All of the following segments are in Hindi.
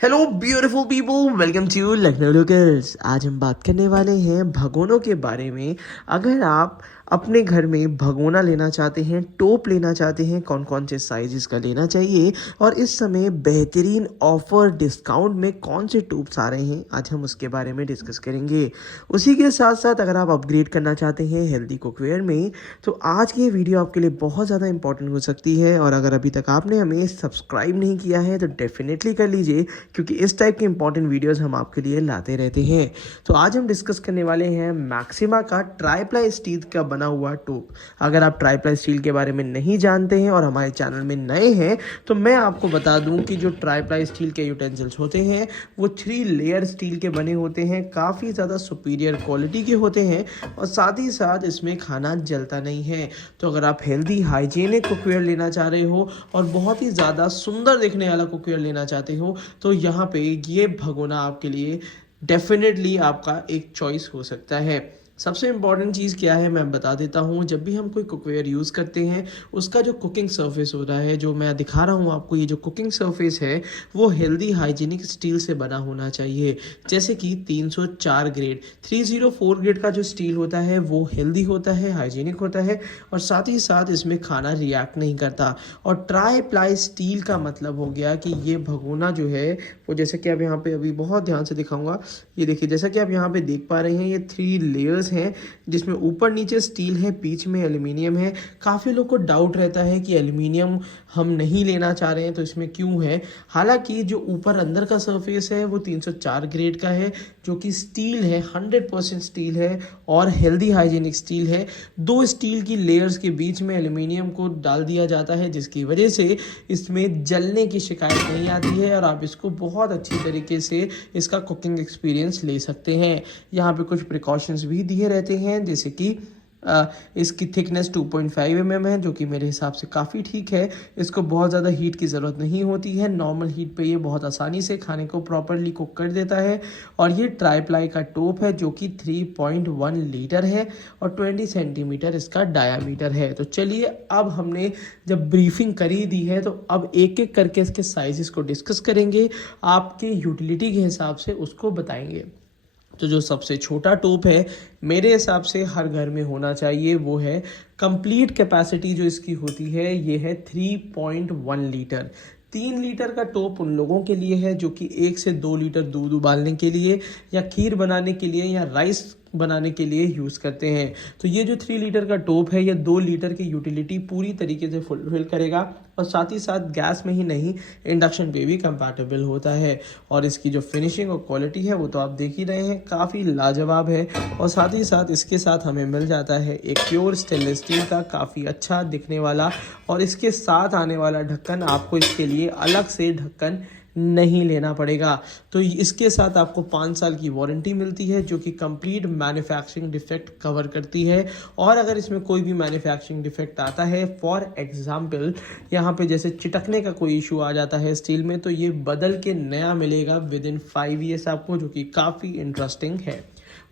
Hello beautiful people, welcome to Lucknow locals. आज हम बात करने वाले हैं भगोनों के बारे में। अगर आप अपने घर में भगोना लेना चाहते हैं, टोप लेना चाहते हैं, कौन कौन से साइजेस का लेना चाहिए और इस समय बेहतरीन ऑफर डिस्काउंट में कौन से टोप्स आ रहे हैं, आज हम उसके बारे में डिस्कस करेंगे। उसी के साथ साथ अगर आप अपग्रेड करना चाहते हैं हेल्दी कुकवेयर में, तो आज की ये वीडियो आपके लिए बहुत ज़्यादा इंपॉर्टेंट हो सकती है। और अगर अभी तक आपने हमें सब्सक्राइब नहीं किया है तो डेफिनेटली कर लीजिए, क्योंकि इस टाइप के इंपॉर्टेंट वीडियोस हम आपके लिए लाते रहते हैं। तो आज हम डिस्कस करने वाले हैं मैक्सिमा का ट्राईप्लाई स्टील का बना हुआ टोप। अगर आप ट्राईप्लाई स्टील के बारे में नहीं जानते हैं और हमारे चैनल में नए हैं, तो मैं आपको बता दूं कि जो ट्राईप्लाई स्टील के यूटेंसिल्स होते हैं वो 3 लेयर स्टील के बने होते हैं, काफ़ी ज़्यादा सुपीरियर क्वालिटी के होते हैं और साथ ही साथ इसमें खाना जलता नहीं है। तो अगर आप हेल्दी हाइजीनिक कुकवेयर लेना चाह रहे हो और बहुत ही ज़्यादा सुंदर दिखने वाला कुकवेयर लेना चाहते हो, तो यहाँ पे ये भगोना आपके लिए डेफिनेटली आपका एक चॉइस हो सकता है। सबसे इम्पॉर्टेंट चीज़ क्या है मैं बता देता हूँ। जब भी हम कोई कुकवेयर यूज़ करते हैं, उसका जो कुकिंग सरफेस हो रहा है, जो मैं दिखा रहा हूँ आपको, ये जो कुकिंग सरफेस है वो हेल्दी हाइजीनिक स्टील से बना होना चाहिए। जैसे कि 304 ग्रेड 304 ग्रेड का जो स्टील होता है वो हेल्दी होता है, हाइजीनिक होता है और साथ ही साथ इसमें खाना रिएक्ट नहीं करता। और ट्राई प्लाई स्टील का मतलब हो गया कि ये भगोना जो है वो, जैसे कि आप यहाँ पे अभी बहुत ध्यान से दिखाऊंगा, ये देखिए जैसा कि आप यहाँ पे देख पा रहे हैं, ये 3 लेयर्स हैं जिसमें ऊपर नीचे स्टील है, बीच में एल्यूमिनियम है। काफ़ी लोग को डाउट रहता है कि एल्यूमिनियम हम नहीं लेना चाह रहे हैं तो इसमें क्यों है। हालांकि जो ऊपर अंदर का सरफेस है वो 304 ग्रेड का है, जो कि स्टील है, 100% स्टील है और हेल्दी हाइजीनिक स्टील है। 2 स्टील की लेयर्स के बीच में एल्यूमिनियम को डाल दिया जाता है, जिसकी वजह से इसमें जलने की शिकायत नहीं आती है और आप इसको बहुत अच्छी तरीके से इसका कुकिंग एक्सपीरियंस ले सकते हैं। यहाँ पे कुछ प्रिकॉशंस भी दिए रहते हैं, जैसे कि इसकी थिकनेस 2.5 mm है, जो कि मेरे हिसाब से काफ़ी ठीक है। इसको बहुत ज़्यादा हीट की ज़रूरत नहीं होती है, नॉर्मल हीट पे ये बहुत आसानी से खाने को प्रॉपरली कुक कर देता है। और ये ट्राईप्लाई का टोप है जो कि 3.1 लीटर है और 20 सेंटीमीटर इसका डायामीटर है। तो चलिए, अब हमने जब ब्रीफिंग करी दी है तो अब एक एक करके इसके साइज़ को डिस्कस करेंगे, आपके यूटिलिटी के हिसाब से उसको बताएंगे। तो जो सबसे छोटा टोप है मेरे हिसाब से हर घर में होना चाहिए, वो है कंप्लीट कैपेसिटी जो इसकी होती है ये है 3.1 लीटर। 3 लीटर का टोप उन लोगों के लिए है जो कि 1 से 2 लीटर दूध उबालने के लिए या खीर बनाने के लिए या राइस बनाने के लिए यूज़ करते हैं। तो ये जो 3 लीटर का टोप है, ये 2 लीटर की यूटिलिटी पूरी तरीके से फुलफिल करेगा और साथ ही साथ गैस में ही नहीं, इंडक्शन पे भी कंपैटिबल होता है। और इसकी जो फिनिशिंग और क्वालिटी है वो तो आप देख ही रहे हैं, काफ़ी लाजवाब है। और साथ ही साथ इसके साथ हमें मिल जाता है एक प्योर स्टेनलेस स्टील का काफ़ी अच्छा दिखने वाला, और इसके साथ आने वाला ढक्कन, आपको इसके लिए अलग से ढक्कन नहीं लेना पड़ेगा। तो इसके साथ आपको 5 साल की वारंटी मिलती है जो कि कंप्लीट मैन्युफैक्चरिंग डिफेक्ट कवर करती है। और अगर इसमें कोई भी मैन्युफैक्चरिंग डिफेक्ट आता है, फॉर एग्जांपल यहाँ पे जैसे चिटकने का कोई इशू आ जाता है स्टील में, तो ये बदल के नया मिलेगा विद इन 5 ईयर्स आपको, जो कि काफ़ी इंटरेस्टिंग है।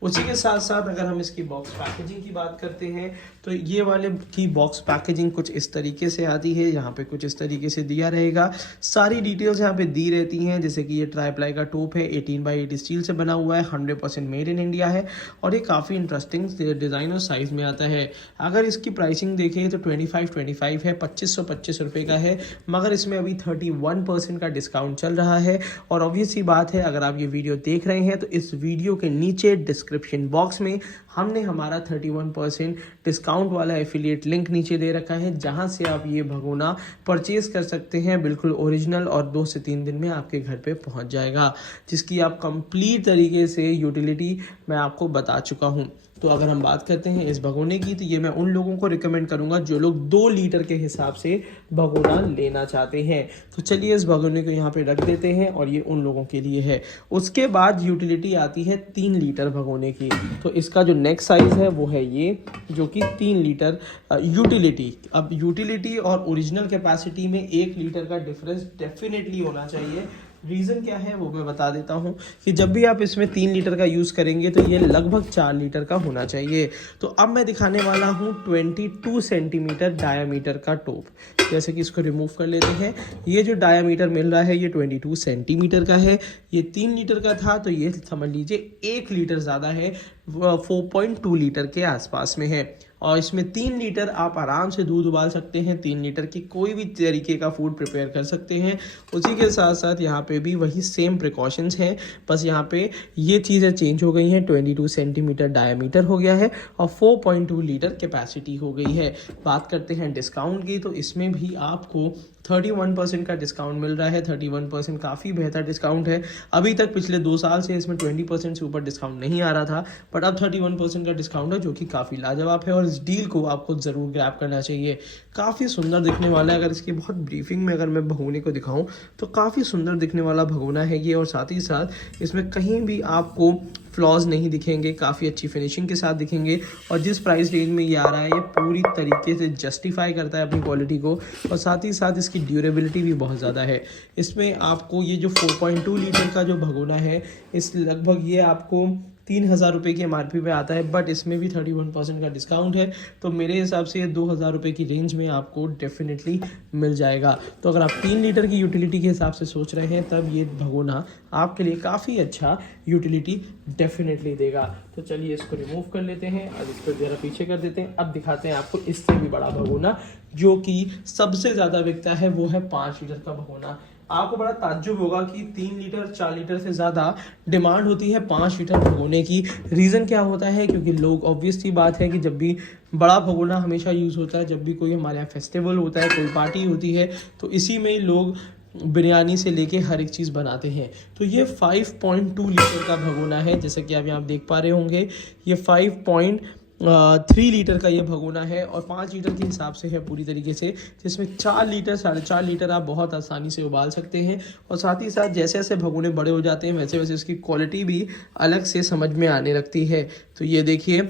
उसी के साथ साथ अगर हम इसकी बॉक्स पैकेजिंग की बात करते हैं, तो ये वाले की बॉक्स पैकेजिंग कुछ इस तरीके से आती है। यहाँ पे कुछ इस तरीके से दिया रहेगा, सारी डिटेल्स यहाँ पे दी रहती हैं। जैसे कि ये ट्राईप्लाई का टोप है, 18x80 स्टील से बना हुआ है, 100% मेड इन इंडिया है और ये काफ़ी इंटरेस्टिंग डिज़ाइन और साइज़ में आता है। अगर इसकी प्राइसिंग देखें तो 25 है, 2525 रुपये का है, मगर इसमें अभी 31% का डिस्काउंट चल रहा है। और ऑब्वियस ही बात है, अगर आप ये वीडियो देख रहे हैं तो इस वीडियो के नीचे डिस्क्रिप्शन बॉक्स में हमने हमारा 31% डिस्काउंट वाला एफिलिएट लिंक नीचे दे रखा है, जहां से आप ये भगोना परचेज कर सकते हैं, बिल्कुल ओरिजिनल, और 2 से 3 दिन में आपके घर पे पहुंच जाएगा, जिसकी आप कंप्लीट तरीके से यूटिलिटी मैं आपको बता चुका हूं। तो अगर हम बात करते हैं इस भगोने की, तो ये मैं उन लोगों को रिकमेंड करूंगा जो लोग 2 लीटर के हिसाब से भगोना लेना चाहते हैं। तो चलिए इस भगोने को यहाँ पे रख देते हैं और ये उन लोगों के लिए है। उसके बाद यूटिलिटी आती है 3 लीटर भगोने की। तो इसका जो नेक्स्ट साइज है वो है ये, जो कि 3 लीटर यूटिलिटी। अब यूटिलिटी और ओरिजिनल कैपेसिटी में 1 लीटर का डिफरेंस डेफिनेटली होना चाहिए, रीज़न क्या है वो मैं बता देता हूँ कि जब भी आप इसमें 3 लीटर का यूज़ करेंगे तो ये लगभग 4 लीटर का होना चाहिए। तो अब मैं दिखाने वाला हूँ 22 सेंटीमीटर डायामीटर का टोप। जैसे कि इसको रिमूव कर लेते हैं। ये जो डायामीटर मिल रहा है ये 22 सेंटीमीटर का है। ये 3 लीटर का था तो ये समझ लीजिए 1 लीटर ज़्यादा है, 4.2 लीटर के आसपास में है। और इसमें 3 लीटर आप आराम से दूध उबाल सकते हैं, 3 लीटर की कोई भी तरीके का फूड प्रिपेयर कर सकते हैं। उसी के साथ साथ यहाँ पे भी वही सेम प्रिकॉशंस हैं, बस यहाँ पे ये चीज़ें चेंज हो गई हैं। 22 सेंटीमीटर डायमीटर हो गया है और 4.2 लीटर कैपेसिटी हो गई है। बात करते हैं डिस्काउंट की, तो इसमें भी आपको 31% का डिस्काउंट मिल रहा है। 31% काफ़ी बेहतर डिस्काउंट है। अभी तक पिछले 2 साल से इसमें 20% से ऊपर डिस्काउंट नहीं आ रहा था, बट अब 31% का डिस्काउंट है, जो कि काफ़ी लाजवाब है और इस डील को आपको ज़रूर ग्रैब करना चाहिए। काफ़ी सुंदर दिखने वाला है। अगर इसकी बहुत ब्रीफिंग में अगर मैं भगोने को दिखाऊं तो काफ़ी सुंदर दिखने वाला भगोना है ये, और साथ ही साथ इसमें कहीं भी आपको फ्लॉज नहीं दिखेंगे, काफ़ी अच्छी फिनिशिंग के साथ दिखेंगे। और जिस प्राइस रेंज में ये आ रहा है ये पूरी तरीके से जस्टिफाई करता है अपनी क्वालिटी को, और साथ ही साथ इसकी ड्यूरेबिलिटी भी बहुत ज़्यादा है। इसमें आपको ये जो 4.2 लीटर का जो भगोना है, इस लगभग ये आपको 3,000 रुपये की MRP पे आता है, बट इसमें भी 31% का डिस्काउंट है। तो मेरे हिसाब से ये 2,000 रुपये की रेंज में आपको डेफिनेटली मिल जाएगा। तो अगर आप 3 लीटर की यूटिलिटी के हिसाब से सोच रहे हैं तब ये भगोना आपके लिए काफ़ी अच्छा यूटिलिटी डेफिनेटली देगा। तो चलिए इसको रिमूव कर लेते हैं, अब इसको ज़रा पीछे कर देते हैं। अब दिखाते हैं आपको इससे भी बड़ा भगोना, जो कि सबसे ज़्यादा बिकता है, वो है 5 लीटर का भगोना। आपको बड़ा ताज्जुब होगा कि 3 लीटर 4 लीटर से ज़्यादा डिमांड होती है 5 लीटर भगोने की। रीज़न क्या होता है? क्योंकि लोग, ऑब्वियस सी बात है कि जब भी बड़ा भगोना हमेशा यूज़ होता है, जब भी कोई हमारे यहाँ फेस्टिवल होता है, कोई पार्टी होती है, तो इसी में लोग बिरयानी से लेके हर एक चीज़ बनाते हैं। तो ये 5.2 लीटर का भगोना है, जैसे कि आप यहाँ देख पा रहे होंगे। ये 5.3 लीटर का ये भगोना है और 5 लीटर के हिसाब से है पूरी तरीके से, जिसमें 4 लीटर 4.5 लीटर आप बहुत आसानी से उबाल सकते हैं। और साथ ही साथ जैसे जैसे भगोने बड़े हो जाते हैं वैसे वैसे उसकी क्वालिटी भी अलग से समझ में आने लगती है। तो ये देखिए,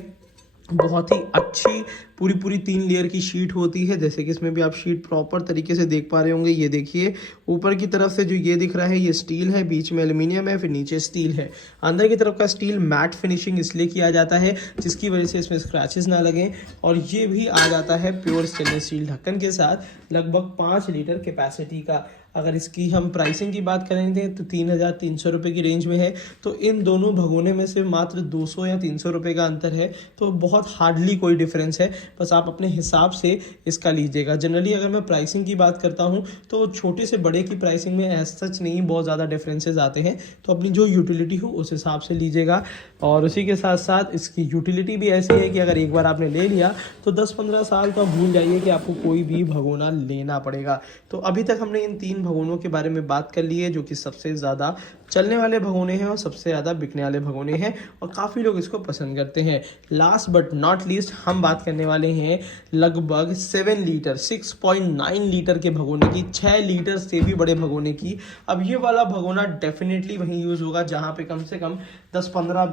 बहुत ही अच्छी पूरी 3 लेयर की शीट होती है, जैसे कि इसमें भी आप शीट प्रॉपर तरीके से देख पा रहे होंगे। ये देखिए, ऊपर की तरफ से जो ये दिख रहा है ये स्टील है, बीच में एल्युमिनियम है, फिर नीचे स्टील है। अंदर की तरफ का स्टील मैट फिनिशिंग इसलिए किया जाता है जिसकी वजह से इसमें स्क्रैचेस ना लगें। और ये भी आ जाता है प्योर स्टेनलेस स्टील ढक्कन के साथ, लगभग 5 लीटर कैपेसिटी का। अगर इसकी हम प्राइसिंग की बात करेंगे तो 3,300 रुपये की रेंज में है। तो इन दोनों भगोने में से मात्र 200 या 300 रुपये का अंतर है, तो बहुत हार्डली कोई डिफरेंस है। बस आप अपने हिसाब से इसका लीजिएगा। जनरली अगर मैं प्राइसिंग की बात करता हूँ तो छोटे से बड़े की प्राइसिंग में एज सच नहीं बहुत ज़्यादा डिफरेंसेस आते हैं, तो अपनी जो यूटिलिटी हो उस हिसाब से लीजिएगा। और उसी के साथ साथ इसकी यूटिलिटी भी ऐसी है कि अगर एक बार आपने ले लिया तो 10-15 साल तो आप भूल जाइए कि आपको कोई भी भगोना लेना पड़ेगा। तो अभी तक हमने इन 3 भगोनों के बारे में बात कर ली है, जो कि सबसे ज़्यादा चलने वाले भगोने हैं और सबसे ज़्यादा बिकने वाले भगोने हैं, और काफ़ी लोग इसको पसंद करते हैं। लास्ट बट नॉट लीस्ट हम बात करने वाले हैं लगभग 7 लीटर 6.9 लीटर के भगोने की, 6 लीटर से भी बड़े भगोने की। अब ये वाला भगोना डेफिनेटली वहीं यूज़ होगा जहाँ पे कम से कम 10-15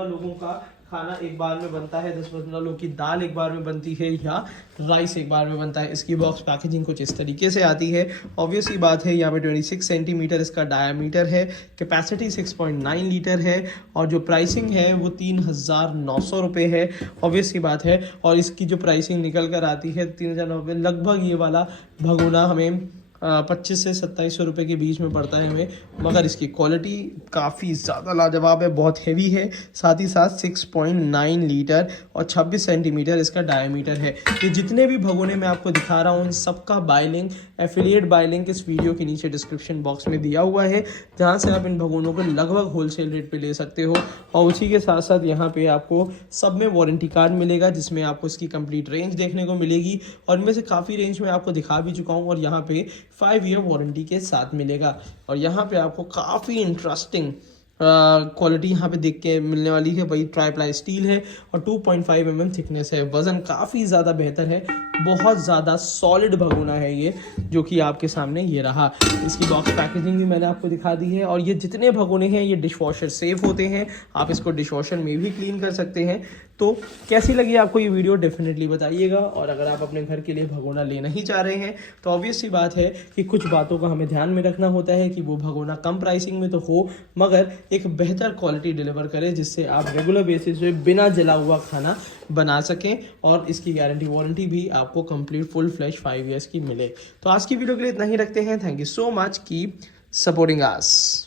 लोगों का खाना एक बार में बनता है, 10-15 लोगों की दाल एक बार में बनती है, या राइस एक बार में बनता है। इसकी बॉक्स पैकेजिंग कुछ इस तरीके से आती है। ऑब्वियसली बात है, यहाँ पे 26 सेंटीमीटर इसका डायामीटर है, कैपेसिटी 6.9 लीटर है, और जो प्राइसिंग है वो 3,900 रुपये है। ऑब्वियसली बात है, और इसकी जो प्राइसिंग निकल कर आती है 3,900। लगभग ये वाला भगोना हमें 25 से 2700 रुपये के बीच में पड़ता है हमें, मगर इसकी क्वालिटी काफ़ी ज़्यादा लाजवाब है, बहुत हेवी है। साथ ही साथ 6.9 लीटर और 26 सेंटीमीटर इसका डायमीटर है। ये जितने भी भगोने मैं आपको दिखा रहा हूँ इन सबका bye link, affiliate bye link इस वीडियो के नीचे डिस्क्रिप्शन बॉक्स में दिया हुआ है, जहाँ से आप इन भगोनों को लगभग होलसेल रेट पर ले सकते हो। और उसी के साथ साथ यहाँ पर आपको सब में वारंटी कार्ड मिलेगा, जिसमें आपको इसकी कंप्लीट रेंज देखने को मिलेगी, और इनमें से काफ़ी रेंज में आपको दिखा भी चुका हूँ, और यहाँ पे 5 ईयर वारंटी के साथ मिलेगा। और यहाँ पे आपको काफ़ी इंटरेस्टिंग क्वालिटी यहाँ पे देख के मिलने वाली है। वही ट्राईप्लाई स्टील है और 2.5 mm थिकनेस है। वज़न काफ़ी ज़्यादा बेहतर है, बहुत ज़्यादा सॉलिड भगोना है ये, जो कि आपके सामने ये रहा। इसकी बॉक्स पैकेजिंग भी मैंने आपको दिखा दी है। और ये जितने भगोने हैं ये डिश वॉशर सेफ होते हैं, आप इसको डिश वॉशर में भी क्लीन कर सकते हैं। तो कैसी लगी आपको ये वीडियो डेफिनेटली बताइएगा। और अगर आप अपने घर के लिए भगोना लेना ही चाह रहे हैं तो ऑब्वियस सी बात है कि कुछ बातों का हमें ध्यान में रखना होता है कि वो भगोना कम प्राइसिंग में तो हो मगर एक बेहतर क्वालिटी डिलीवर करे, जिससे आप रेगुलर बेसिस पे बिना जला हुआ खाना बना सकें और इसकी गारंटी वारंटी भी आपको कंप्लीट फुल फ्लैश 5 ईयर्स की मिले। तो आज की वीडियो के लिए इतना ही रखते हैं। Thank you so much, keep supporting us.